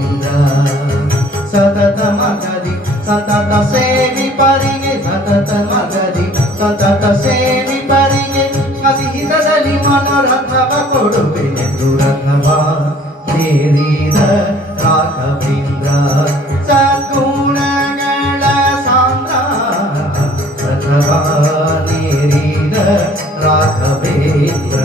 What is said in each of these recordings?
ರಾಘವೇಂದ್ರ ಸತತ ಮಗದಿ ಸತತ ಸೇವಿ ಪರಿಗೆ ಸತತ ಮಗದಿ ಸತತ ಸೇವಿ ಪರಿಗೆ ಅವಿಹಿತದಲ್ಲಿ ಮನೋರಥವ ಕೊಡುವೆನೆಂದು ರಥವ ನೇರಿದ ರಾಘವೇಂದ್ರ ಸದ್ಗುಣಗಳ ಸಾಂದ್ರ ರಥವ ನೇರಿದ ರಾಘವೇಂದ್ರ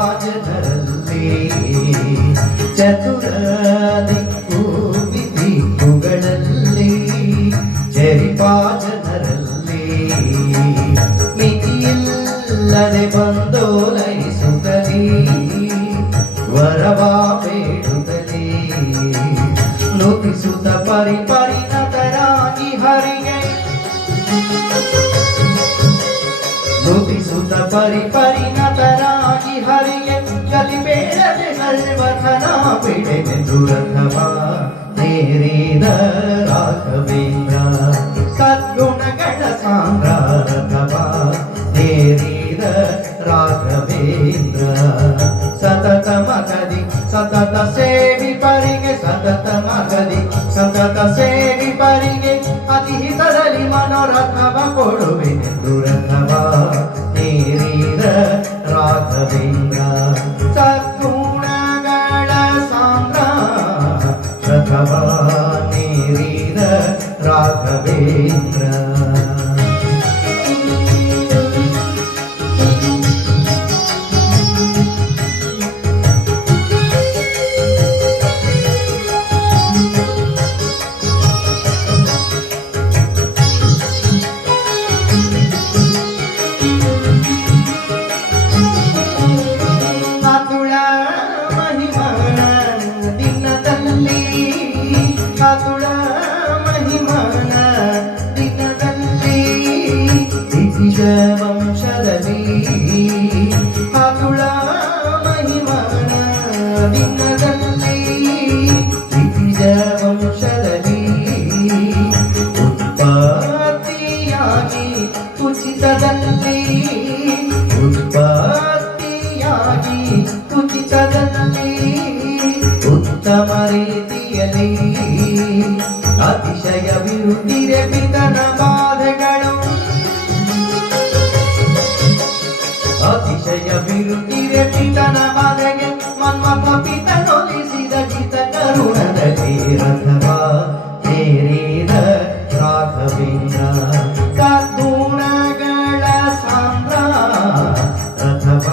ಚರಿಪಾಜನರಲ್ಲಿ ಚತುರ ದಿಕ್ಕು ವಿಧಿಕ್ಕುಗಳಲ್ಲಿ ಚರಿಪಾಜನರಲ್ಲಿ ಮಿತಿಯಿಲ್ಲದೆ ಬಂದೋಲೈಸುತ್ತಲೇ ವರವ ಬೇಡುತ್ತಲೇ ನುತಿಸುತ್ತ ಪರಿಪರಿಣತರಾಗಿ ಹರಿಗೆ ನುತಿಸುತ್ತ ಪರಿಪರಿಣತರಾಗಿ ಹರಿಗೆ ಕಲಿಬೇಡದೆ ಸರ್ವಥನ ಬಿಡೆನೆಂದು ರಥವ ನೇರಿದ ರಾಘವೇಂದ್ರ ಸದ್ಗುಣಗಳ ಸಾಂದ್ರ ರಥವ ನೇರಿದ ರಾಘವೇಂದ್ರ ಸತತ ಮಗದಿ ಸತತ ಸೇವಿ ಪರಿಗೆ ಸತತ ಮಗದಿ ಸತತ ಸೇವಿ ಪರಿಗೆ ಅತಿಹಿತದಲ್ಲಿ ಮನೋರಥವ ಕೊಡುವೆನೆಂದು ರಥವ ನೇರಿದ ರಾಘವೇಂದ್ರ ಸದ್ಗುಣಗಳ ಸಾಂದ್ರ ರಥವ ನೇರಿದ ರಾಘವೇಂದ್ರ ಕಾತುಳ ಮಹಿಮನ ದಿನದಲ್ಲಿ ದಿತಿಜ ವಂಶದಲ್ಲಿ ಕಾತುಳ ಮಹಿಮನ ದಿನದಲ್ಲಿ ದಿತಿಜ ವಂಶದಲ್ಲಿ ಉತ್ಪತ್ತಿಯಾಗಿ ಉಚಿತದಲ್ಲಿ ಉತ್ಪತ್ತಿಯಾಗಿ ಉಚಿತದಲ್ಲಿ ಉತ್ತಮ ರೀತಿಯಲ್ಲಿ ಅತಿಶಯ ವಿರುದ್ಧಿರೆ ಪಿತನ ಬಾಧೆಗಳು ಅತಿಶಯ ವಿರುದ್ಧಿರೆ ಪಿತನ ಬಾಧೆಗೆ ಮನ್ಮಥ ಪಿತನೊಲಿಸಿದ ಚಿತ ಕರುಣದಲ್ಲಿ ರಥವ ನೇರಿದ ರಾಘವೇಂದ್ರ ಕದ್ಗುಣಗಳ ಸಾಂದ್ರ ರಥವ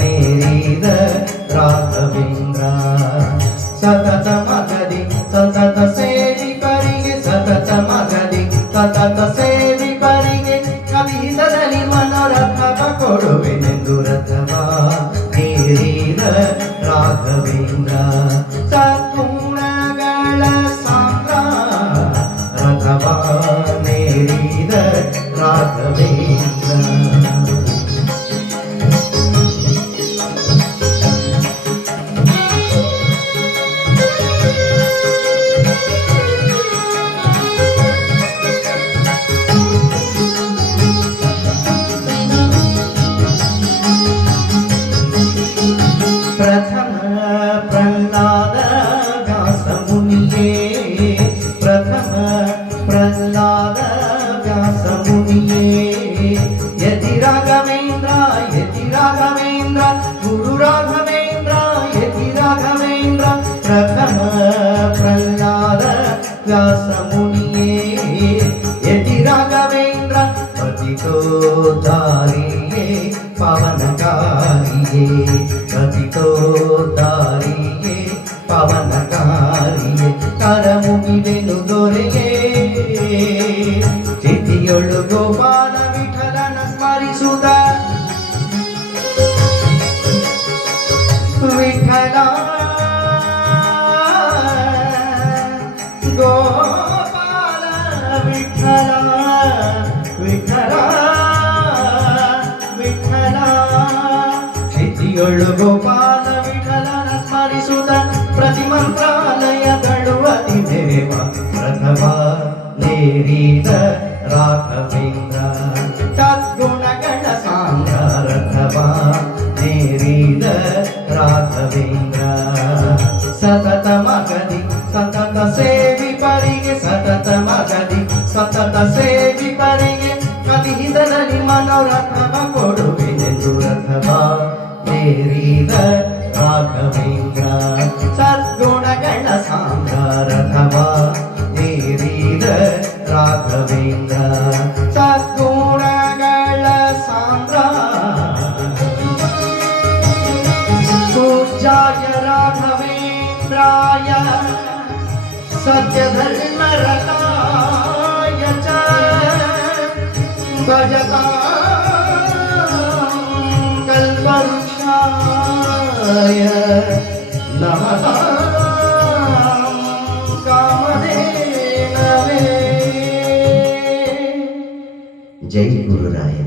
ನೇರಿದ ರಾಘವೇಂದ್ರ ಸತತ ಮಗದಿ ಸತತ ಸೇವಿ ಪರಿಗೆ ಸತತ ಮಗದಿ ಸತತ ಸೇವಿ ಪರಿಗೆ ಕವಿಹಿತದಲ್ಲಿ ಮನೋರಥವ ಕೊಡುವೆನೆಂದು ರಥವ ನೇರಿದ ರಾಘವೇಂದ್ರ ಸದ್ಗುಣಗಳ ಸಾಂದ್ರ ರಥವ ನೇರಿದ ರಾಘವೇಂದ್ರ ಪ್ರಥಮ ಪ್ರಹ್ಲಾದ ವ್ಯಾಸ ಮುನಿಯೇ ಪ್ರಥಮ ಪ್ರಹ್ಲಾದ ವ್ಯಾಸ ಮುನಿಯೇ ಯತಿ ರಾಘವೇಂದ್ರ ಗುರು ರಾಘವೇಂದ್ರ ಯತಿ ರಾಘವೇಂದ್ರ ಪ್ರಥಮ ಪ್ರಹ್ಲಾದ ವ್ಯಾಸ ಮುನಿಯೇ ಯತಿ ರಾಘವೇಂದ್ರ ಪತಿತೋದ್ಧಾರಿಯೇ ಪವನಕಾರಿಯೇ ಪತಿತೋದ್ಧಾರಿಯೇ ಪವನಕಾರಿಯೇ ಕರ ಮುಗಿದೆನು ದೊರೆಯೇ ಚಿತಿಯೊಳು ಗೋಪಾಲ ವಿಠಲನ ಸ್ಮರಿಸುತ್ತ ವಿಠಲ ಗೋಪಾಲ ವಿಠಲ ವಿಠಲ ವಿಠಲ ವಿಠಲ ಕ್ಷಿತಿಯೊಳು ಗೋಪಾಲ ವಿಠಲನ ಸ್ಮರಿಸುತ್ತ ಪ್ರತಿ ಮಂತ್ರಾಲಯಗಳು ಅತಿ ದೇವ ಪ್ರಥಮ ನೇರಿದ ರಾಘವೇಂದ್ರ ಸದ್ಗುಣಗಳ ಸಾಂದ್ರ ರಥವ ನೇರಿದ ರಾಘವೇಂದ್ರ ಸತತ ಮಗದಿ ಸತತ ಸೇವಿಪರಿಗೆ ಸತತ ಮಗದಿ ಸತತ ಸೇವಿಪರಿಗೆ ಕಲಿಹಿತದಲ್ಲಿ ಮನೋರಥವ ಕೊಡುವೆನೆಂದು ರಥವ ನೇರಿದ ರಾಘವೇಂದ್ರ ಸದ್ಗುಣಗಳ ಸಾಂದ್ರ ರಥವ ನೇರಿದ ರಾಘವೇಂದ್ರ ಸದ್ಗುಣಗಳ ಸಾಂದ್ರ पूज्याय राघवेन्द्राय सत्यधर्मरताय च भजतां कल्पवृक्षाय नमः कामधेनवे जय गुरुराय।